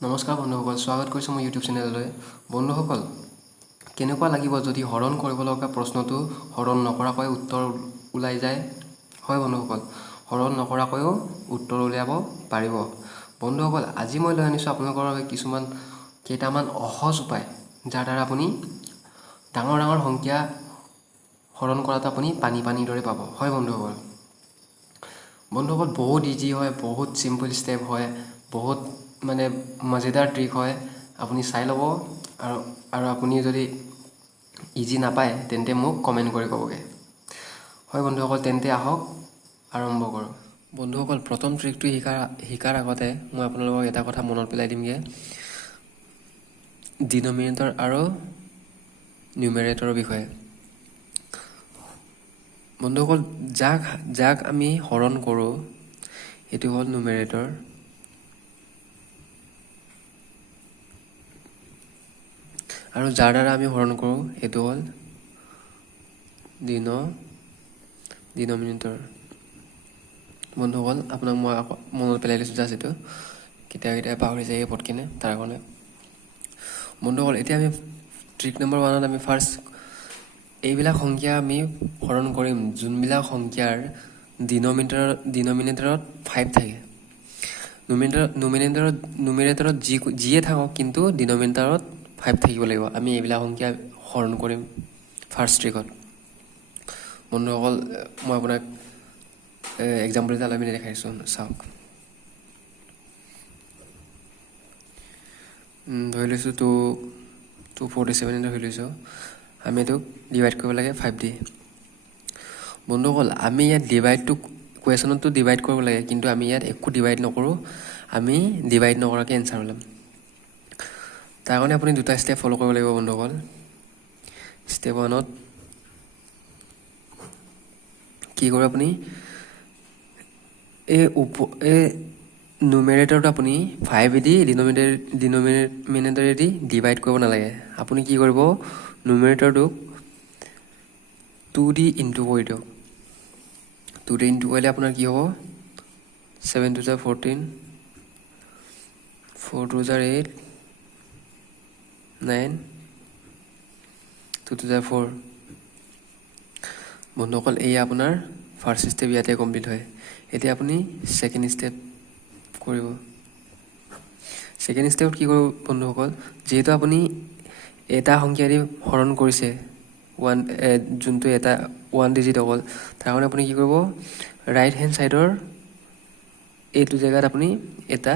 নমস্কাৰ বন্ধুসকল, স্বাগত কৰিছোঁ মোৰ ইউটিউব চেনেললৈ। বন্ধুসকল, কেনেকুৱা লাগিব যদি হৰণ কৰিব লগা প্ৰশ্নটো হৰণ নকৰাকৈ উত্তৰ ওলাই যায়? হয় বন্ধুসকল, হৰণ নকৰাকৈও উত্তৰ উলিয়াব পাৰিব। বন্ধুসকল, আজি মই লৈ আনিছোঁ আপোনালোকৰ বাবে কেইটামান সহজ উপায়, যাৰ দ্বাৰা আপুনি ডাঙৰ ডাঙৰ সংখ্যা হৰণ কৰাটো আপুনি পানীৰ দৰে পাব। হয় বন্ধুসকল, বহুত ইজি হয়, বহুত চিম্পল ষ্টেপ হয়, বহুত মজেদাৰ ট্ৰিক হয়। আপুনি চাই ল'ব আৰু আপুনি যদি ইজি নাপায় তেন্তে মোক কমেণ্ট কৰি ক'বগৈ। হয় বন্ধুসকল, তেন্তে আহক আৰম্ভ কৰোঁ। বন্ধুসকল, প্ৰথম ট্ৰিকটো শিকাৰ আগতে মই আপোনালোকক এটা কথা মনত পেলাই দিমগৈ। ডিনমিনেটৰ আৰু নিউমেৰেটৰৰ বিষয়ে। বন্ধুসকল, যাক আমি হৰণ কৰোঁ সেইটো হ'ল নিউমেৰেটৰ, আৰু যাৰ দ্বাৰা আমি হৰণ কৰোঁ সেইটো হ'ল ডিনমিনেটৰ। বন্ধুসকল, আপোনাক মই মনত পেলাই দিছোঁ জাষ্ট এইটো, কেতিয়াবা পাহৰি যায় পটকিনে, তাৰ কাৰণে। বন্ধুসকল, এতিয়া আমি ট্ৰিক নম্বৰ 1ত আমি ফাৰ্ষ্ট এইবিলাক সংখ্যা আমি হৰণ কৰিম যোনবিলাক সংখ্যাৰ ডিনমিনেটৰত 5 থাকে। নিউমেৰেটৰত যিয়ে থাকক, কিন্তু ডিনমিনেটৰত 5 থাকিব লাগিব। আমি এইবিলাক সংখ্যা হৰণ কৰিম ফাৰ্ষ্ট ট্ৰিকত। বন্ধুসকল, মই আপোনাক এক্সাম্পল এটা লৈ পিনে দেখাইছোঁ, চাওক। ধৰি লৈছোঁ 247 এটা ধৰি লৈছোঁ। আমি এইটোক ডিভাইড কৰিব লাগে 5 দি। বন্ধুসকল, আমি ইয়াত কুৱেশ্যনততো ডিভাইড কৰিব লাগে, কিন্তু আমি ইয়াত একো ডিভাইড নকৰোঁ। আমি ডিভাইড নকৰাকৈ এনচাৰ ওলাম। তাৰ কাৰণে আপুনি দুটা ষ্টেপ ফ'ল' কৰিব লাগিব বন্ধুসকল। ষ্টেপ 1ত কি কৰিব, আপুনি এই নিউমেৰেটৰটো আপুনি 5 দি ডিনমিনেটৰেদি ডিভাইড কৰিব নালাগে। আপুনি কি কৰিব, নিউমেৰেটৰটোক 2 দি ইনটু কৰি দিয়ক। 2 দি ইনটু কৰিলে আপোনাৰ কি হ'ব, 7 2 14, 4 2 8, 9, 2 2 4। বন্ধুসকল, এয়া আপোনাৰ ফাৰ্ষ্ট ষ্টেপ ইয়াতে কমপ্লিট হয়। এতিয়া আপুনি ছেকেণ্ড ষ্টেপ কৰিব। ছেকেণ্ড ষ্টেপত কি কৰিব বন্ধুসকল, যিহেতু আপুনি এটা সংখ্যা দি হৰণ কৰিছে, যোনটো এটা 1 ডিজিট অকল, তাৰ কাৰণে আপুনি কি কৰিব, ৰাইট হেণ্ড ছাইডৰ এইটো জেগাত আপুনি এটা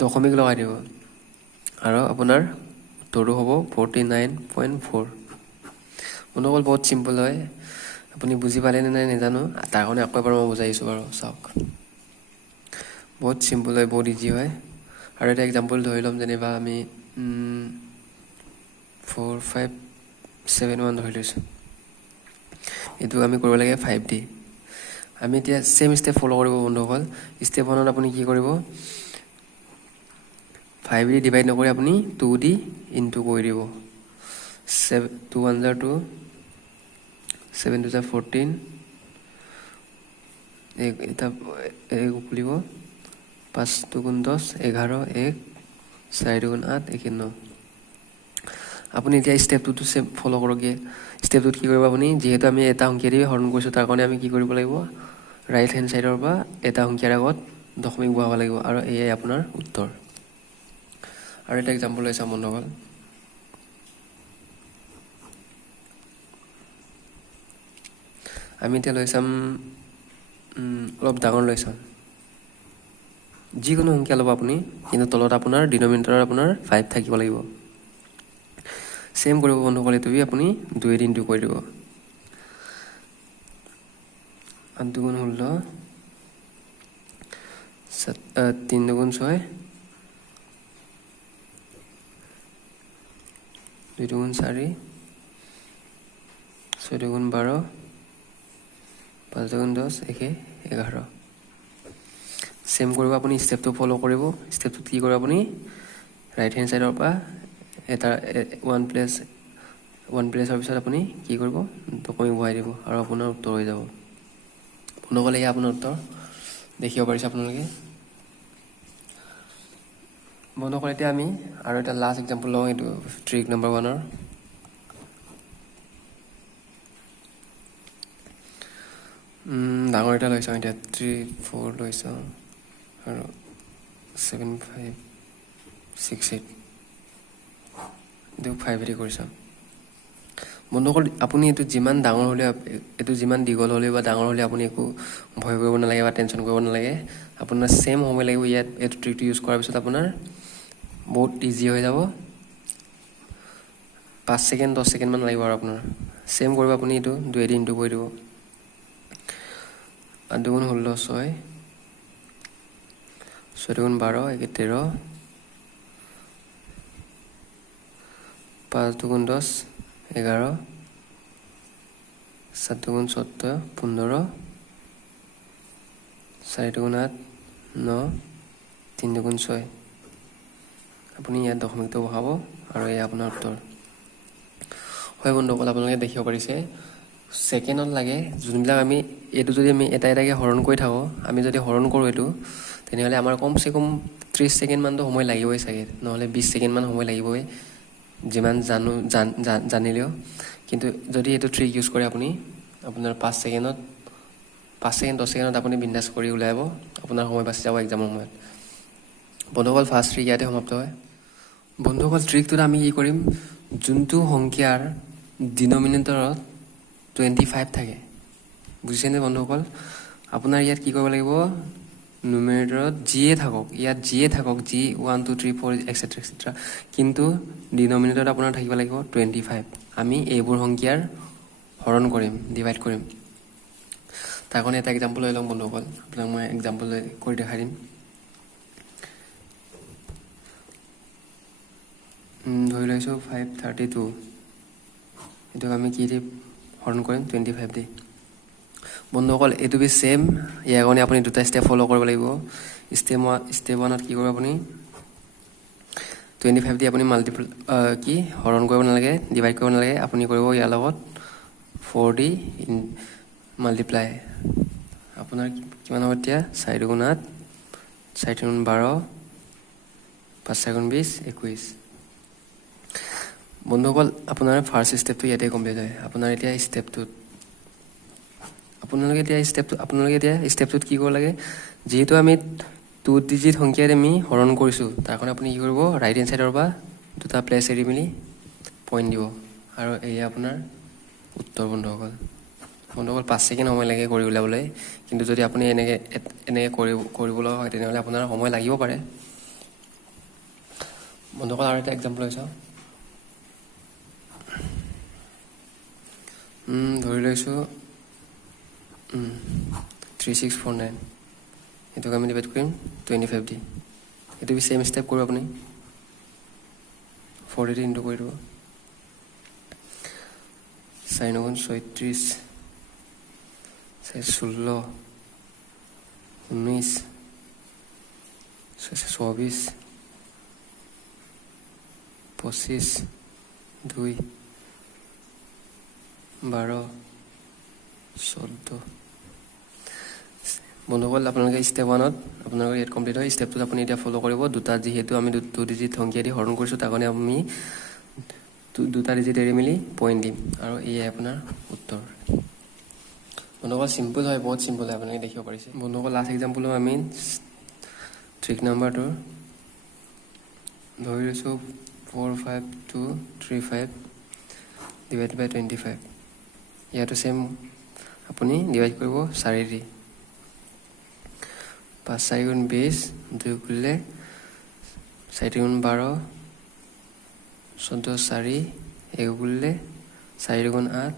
দশমিক লগাই দিব, আৰু আপোনাৰ উত্তৰটো হ'ব 49.4। বন্ধুসকল, বহুত চিম্পল হয়। আপুনি বুজি পালে নে নাই নাজানো, তাৰ কাৰণে আকৌ এবাৰ মই বুজাই দিছোঁ বাৰু, চাওক। বহুত চিম্পল হয়, বহুত ইজি হয়। আৰু এটা এক্সাম্পল ধৰি ল'ম, যেনিবা আমি 4 5 7 1 ধৰি লৈছোঁ। এইটো আমি কৰিব লাগে 5 দি। আমি এতিয়া ছেম ষ্টেপ ফ'ল' কৰিব বন্ধুসকল। ষ্টেপ 1ত আপুনি কি কৰিব, 5 দি ডিভাইড নকৰি আপুনি 2 দি ইনটু কৰি দিব। 2 1 2, 7 2 14, এটা খুলিব, 5 2 10, 11, 1 4 2 8, 1 9। আপুনি এতিয়া ষ্টেপটোতো ফ'ল' কৰকগৈ। ষ্টেপটোত কি কৰিব, আপুনি যিহেতু আমি এটা সংখ্যা দি হৰণ কৰিছোঁ, তাৰ কাৰণে আমি কি কৰিব লাগিব, ৰাইট হেণ্ড ছাইডৰ পৰা এটা সংখ্যাৰ আগত দশমিক বহাব লাগিব, আৰু এয়াই আপোনাৰ উত্তৰ। আৰু এটা এক্সাম্পল লৈ চাম বন্ধুসকল। আমি এতিয়া লৈ চাম, অলপ ডাঙৰ লৈ চাম। যিকোনো সংখ্যা ল'ব আপুনি, কিন্তু তলত আপোনাৰ ডিনমিনেটৰত আপোনাৰ 5 থাকিব লাগিব। ছেম কৰিব বন্ধুসকল, এইটো আপুনি 2 দি ইনটু কৰি দিব। 8 2 16, 3 2 6, 2 2 4, 6 2 12, 5 2 10, 1 11। ছেম কৰিব, আপুনি ষ্টেপটো ফ'ল' কৰিব। ষ্টেপটোত কি কৰিব, আপুনি ৰাইট হেণ্ড ছাইডৰ পৰা এটা 1 প্লেছৰ পিছত আপুনি কি কৰিব, দশমিক বহাই দিব, আৰু আপোনাৰ উত্তৰ হৈ যাব। বন্ধুসকল, এয়া আপোনাৰ উত্তৰ, দেখিব পাৰিছে আপোনালোকে। বন্ধুসকল এতিয়া আমি আৰু এটা লাষ্ট এক্সাম্পল লওঁ এইটো ট্ৰিক নম্বৰ 1ৰ ডাঙৰ এটা লৈছোঁ এতিয়া 3 4 লৈছোঁ আৰু 7 5 6 8 এইটো 5 এটি কৰিছোঁ বন্ধুসকল আপুনি এইটো যিমান ডাঙৰ হ'লে এইটো যিমান দীঘল হ'লে বা ডাঙৰ হ'লে আপুনি একো ভয় কৰিব নালাগে বা টেনশ্যন কৰিব নালাগে আপোনাৰ সেম সময় লাগিব ইয়াত এইটো ট্ৰিকটো ইউজ কৰাৰ পিছত আপোনাৰ বহুত ইজি হৈ যাব 5 সেকেন্ড 10 সেকেন্ড মান লাগিব আৰু আপোনাৰ সেম কৰিব আপুনি এইটো 2 ইনটু কৰি দিব 8 দুগুণ 16 6 6 দুগুণ 12 1 13 5 দুগুণ 10 11 7 দুগুণ 14 15 4 দুগুণ 8 9 3 দুগুণ 6 আপুনি ইয়াত দশমিকটো বহাব আৰু এই আপোনাৰ উত্তৰ হয় বন্ধুসকল আপোনালোকে দেখিব পাৰিছে সেকেন্ডত লাগে যোনবিলাক আমি এটো যদি আমি এটা এটাকে হৰণ কৰি থাকো আমি যদি হৰণ কৰো এটো তেনেহলে আমাৰ কমসে কম 30 সেকেন্ড মান সময় লাগিবই সাগে নহলে 20 সেকেন্ড মান সময় লাগিবই যিমান জানিলেও কিন্তু যদি এটো ট্ৰিক ইউজ কৰে আপুনি আপোনাৰ 5 সেকেন্ডত 5 সেকেন্ড 10 সেকেন্ডত আপুনি বিন্দাস কৰি উলাইব আপোনাৰ সময় বাচি যাব এক্সামৰ সময়ত বন্ধুসকল ফাৰ্ষ্ট ট্ৰিক ইয়াতে সমাপ্ত হয় বন্ধুসকল ট্ৰিকটোত আমি কি কৰিম যোনটো সংখ্যাৰ ডিনোমিনেটৰত 25 থাকে বুজিছেনে বন্ধুসকল আপোনাৰ ইয়াত কি কৰিব লাগিব নুমেৰেটৰত জিয়ে থাকক ইয়াত জিয়ে থাকক জি 1 2 3 4 এটসেট্ৰা এটসেট্ৰা কিন্তু ডিনোমিনেটৰত আপোনাৰ থাকিব লাগিব 25 আমি এইবোৰ সংখ্যাৰ হৰণ কৰিম ডিভাইড কৰিম তাৰ কাৰণে এটা এক্সাম্পল লৈ লম বন্ধুসকল আপোনাক মই এক্সাম্পল কৰি দেখাই দিম ধৰি লৈছো 532 এটো আমি কি দি হৰণ কৰিম 25 দি বন্ধুসকল এটো বি সেম ইয়াৰ কাৰণে আপুনি দুটা স্টেপ ফলো কৰিব লাগিব স্টেপ 1ত কি কৰিব আপুনি 25 দি আপুনি মাল্টিপল কি হৰণ কৰিব নালাগে ডিভাইড কৰিব নালাগে আপুনি কৰিব ইয়াৰ লগত 4 দি মাল্টিপ্লাই আপোনাৰ কিমান হ'ব এতিয়া 4 গুণ 8 4 গুণ 12 5 গুণ 20 21 বন্ধুসকল আপোনাৰ ফাৰ্স্ট স্টেপটো ইয়াতে কমপ্লিট হয় আপোনাৰ এতিয়া স্টেপটোত আপোনালোকে এতিয়া স্টেপটোত কি কৰিব লাগে যেহেতু আমি 2 ডিজিট সংখ্যাৰে আমি হৰণ কৰিছো তাৰ কাৰণে আপুনি কি কৰিব ৰাইট হ্যান্ড সাইডৰ পৰা দুটা প্লেস এৰি মিলি পইণ্ট দিব আৰু এই আপোনাৰ উত্তৰ বন্ধুসকল 5 সেকেন্ড সময় লাগে কৰি উলাবলৈ কিন্তু যদি আপুনি এনেকে কৰিবলৈ হয় তেনেহলে আপোনাৰ সময় লাগিব পাৰে বন্ধুসকল আৰু এটা এক্সাম্পল লৈছো ধৰি লৈছো 3649 এটো আমি ডিভাইড কৰিম 25 দি এটো বি সেম স্টেপ কৰিব আপুনি 40 ইনটু কৰি দিব 4 গুণ 36 16 19 24 25 2 12 14 বন্ধুসকল আপোনালোকে স্টেপ 1ত আপোনালোকৰ ইয়াত কমপ্লিট হয় স্টেপ 2ত আপুনি এতিয়া ফলো কৰিব দুটা যেহেতু আমি 2 ডিজিট সংখ্যা দি হৰণ কৰিছো তাৰ কাৰণে আমি দুটা ডিজিট এৰি মিলি পইণ্ট দিম আৰু এই আপোনাৰ উত্তৰ বন্ধুসকল সিম্পল হয় বহুত সিম্পল হয় আপোনালোকে দেখিব পাৰিছে বন্ধুসকল লাষ্ট এক্সাম্পল আমি ট্ৰিক নম্বৰ 2 ধৰি লৈছো 45235 ডিভাইড বাই 25 ইয়াতো সেম আপুনি ডিভাইড কৰিব 4 দি 5 4 গুণ 20 2 গুণলে 4 গুণ 12 14 4 1 গুণলে 4 গুণ 8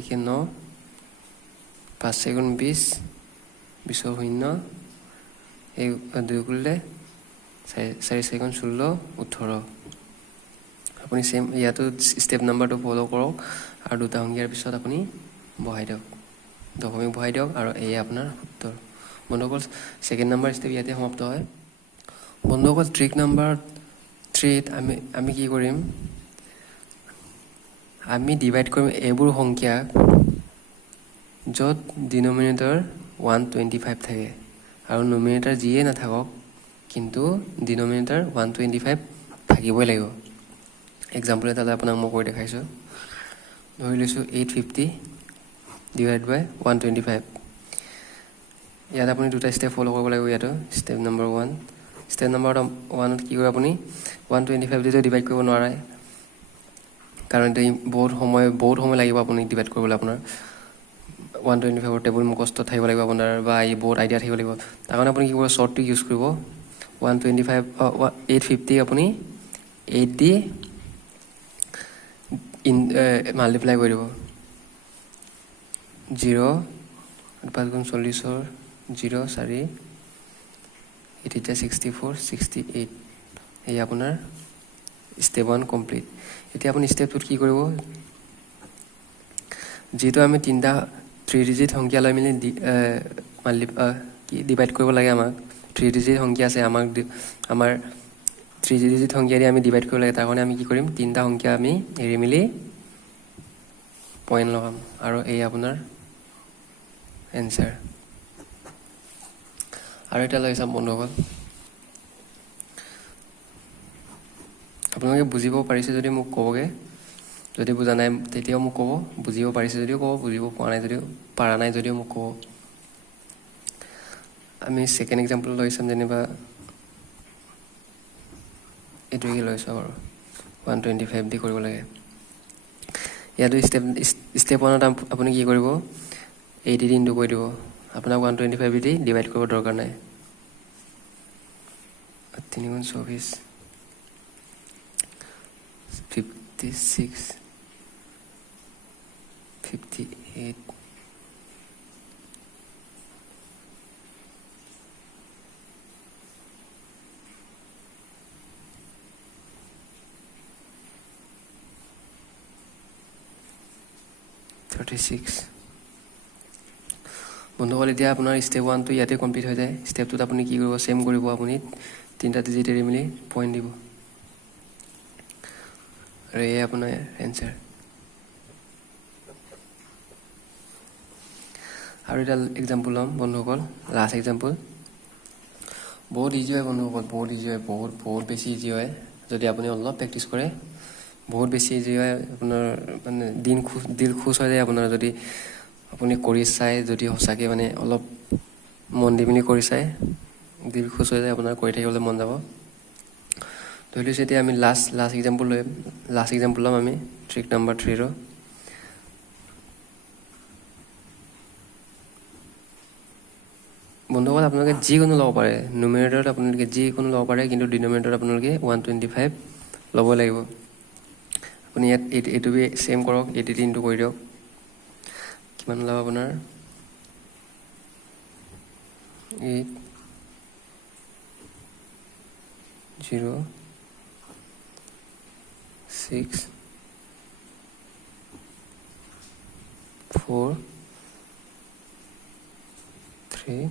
1 9 5 4 গুণ 20 20 শূন্য 2 গুণলে 4 4 গুণ 16 18 আপুনি সেম ইয়াতো স্টেপ নাম্বাৰটো ফলো কৰক আৰু দুটা সংখ্যাৰ পিছত আপুনি বহাই দিয়ক দশমিক বহাই দিয়ক আৰু এই আপোনাৰ উত্তৰ বন্ধুসকল সেকেন্ড নাম্বাৰ স্টেপ ইয়াতে সমাপ্ত হয় বন্ধুসকল ট্ৰিক নাম্বাৰ 3 আমি কি কৰিম আমি ডিভাইড কৰিম এইবোৰ সংখ্যা য'ত ডিনোমিনেটৰ 125 থাকে আৰু নুমেৰেটৰ যিয়ে নাথাকক কিন্তু ডিনমিনেটাৰ 125 থাকিবই লাগিব। এক্সাম্পল এটা আপোনাক মই কৈ দেখাইছোঁ। ধৰি লৈছোঁ 850 ডিভাইড বাই 125। ইয়াত আপুনি দুটা ষ্টেপ ফ'ল' কৰিব লাগিব। ইয়াতো ষ্টেপ নম্বৰ 1, ষ্টেপ নম্বৰ 1ত কি কৰে আপুনি 125 দিটো ডিভাইড কৰিব নোৱাৰে, কাৰণ এইটো বহুত সময় লাগিব আপুনি ডিভাইড কৰিবলৈ। আপোনাৰ 125ৰ টেবুল মুখস্থ থাকিব লাগিব আপোনাৰ, বা এই বহুত আইডিয়া থাকিব লাগিব। তাৰ কাৰণে আপুনি কি কৰিব, শ্বৰ্টটো ইউজ কৰিব। 850 আপুনি 8 দি মাল্টিপ্লাই কৰি দিব। 0 5 গুণ 40ৰ 0 4 এতিয়া 64 68। এই আপোনাৰ ষ্টেপ 1 কমপ্লিট। এতিয়া আপুনি ষ্টেপ 2ত কি কৰিব, যিহেতু আমি 3 ডিজিট সংখ্যা লৈ মেলি ডিভাইড কৰিব লাগে। আমাক 3 ডিজিট সংখ্যা আছে, আমাৰ 3 ডিজিট সংখ্যা দি আমি ডিভাইড কৰিব লাগে। তাৰ কাৰণে আমি কি কৰিম, 3টা সংখ্যা আমি এৰি মেলি পইণ্ট লগাম, আৰু এই আপোনাৰ এনচাৰ। আৰু এটা লৈ চাম বন্ধুসকল, আপোনালোকে বুজিব পাৰিছে যদি মোক ক'বগৈ, যদি বুজা নাই তেতিয়াও মোক ক'ব, বুজিব পাৰিছে যদিও ক'ব, বুজিব পৰা নাই যদিও মোক ক'ব। আমি ছেকেণ্ড এক্সাম্পল লৈ চাম, যেনিবা এইটোকে লৈ চাওঁ আৰু 125 দি কৰিব লাগে। ইয়াতো ষ্টেপ 1ত আপুনি কি কৰিব, 80 দি ইনটু কৰি দিব। আপোনাক 125 দি ডিভাইড কৰিব দৰকাৰ নাই। 3 গুণ 24 56 58 36। বন্ধুসকল, এতিয়া আপোনাৰ ষ্টেপ 1টো ইয়াতে কমপ্লিট হৈ যায়। ষ্টেপ 2ত আপুনি কি কৰিব, ছেম কৰিব। আপুনি 3টা ডিজিট এৰি মেলি পইণ্ট দিব, আৰু এয়ে আপোনাৰ এনচাৰ। আৰু এটা এক্সাম্পল ল'ম বন্ধুসকল, লাষ্ট এক্সাম্পল। বহুত ইজি হয় বন্ধুসকল, বহুত ইজি হয়, বহুত বেছি ইজি হয়। যদি আপুনি অলপ প্ৰেক্টিছ কৰে বহুত বেছি ইজি হয়। আপোনাৰ মানে দিল খুচ হৈ যায় আপোনাৰ, যদি আপুনি কৰি চাই, যদি সঁচাকৈ মানে অলপ মন দি পিনি কৰি চাই, দিল খুচ হৈ যায় আপোনাৰ, কৰি থাকিবলৈ মন যাব। ধৰি লৈছোঁ এতিয়া আমি লাষ্ট এক্সাম্পল ল'ম আমি ট্ৰিক নম্বৰ 3ৰ। বন্ধুসকল, আপোনালোকে যিকোনো ল'ব পাৰে, নুমেৰেটৰত আপোনালোকে যিকোনো ল'ব পাৰে, কিন্তু ডিনমিনেটৰত আপোনালোকে 125 ল'ব লাগিব। আপুনি ইয়াত এইটো ছেম কৰক, 80 দি ইনটু কৰি দিয়ক। কিমান ওলাব আপোনাৰ 8 0 6 4 3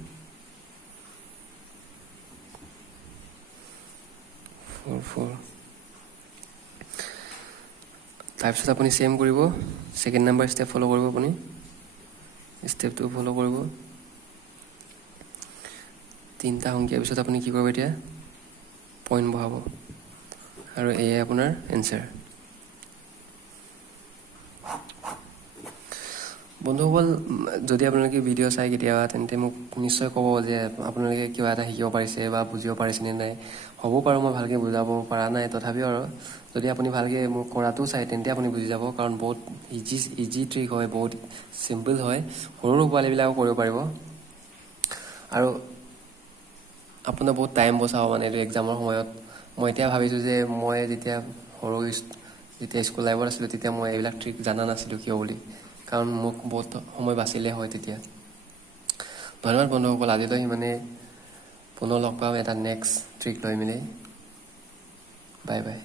4 4। তাৰপিছত আপুনি ছেম কৰিব, ছেকেণ্ড নাম্বাৰ ষ্টেপ ফ'ল' কৰিব। আপুনি ষ্টেপটো ফ'ল' কৰিব। 3টা সংখ্যাৰ পিছত আপুনি কি কৰিব, এতিয়া পইণ্ট বহাব, আৰু এয়ে আপোনাৰ এনচাৰ। বন্ধুসকল, যদি আপোনালোকে ভিডিঅ' চাই কেতিয়াবা, তেন্তে মোক নিশ্চয় ক'ব যে আপোনালোকে কিবা এটা শিকিব পাৰিছে বা বুজিব পাৰিছে নে নাই। হ'ব পাৰোঁ মই ভালকৈ বুজাব পৰা নাই, তথাপিও আৰু যদি আপুনি ভালকৈ মোক কৰাটো চাই, তেন্তে আপুনি বুজি যাব। কাৰণ বহুত ইজি ট্ৰিক হয়, বহুত চিম্পল হয়, সৰু পোৱালীবিলাকেও কৰিব পাৰিব। আৰু আপোনাৰ বহুত টাইম বচাব মানে এইটো এক্সামৰ সময়ত। মই এতিয়া ভাবিছোঁ যে মই যেতিয়া স্কুল লাইফত আছিলোঁ, তেতিয়া মই এইবিলাক ট্ৰিক জানা নাছিলোঁ কিয় বুলি, কাৰণ মোক বহুত সময় বাচিলে হয় তেতিয়া। ধন্যবাদ বন্ধুসকল, আজিলৈ সিমানে। পুনৰ লগ পাম এটা নেক্সট ট্ৰিক লৈ মেলি। Bye bye.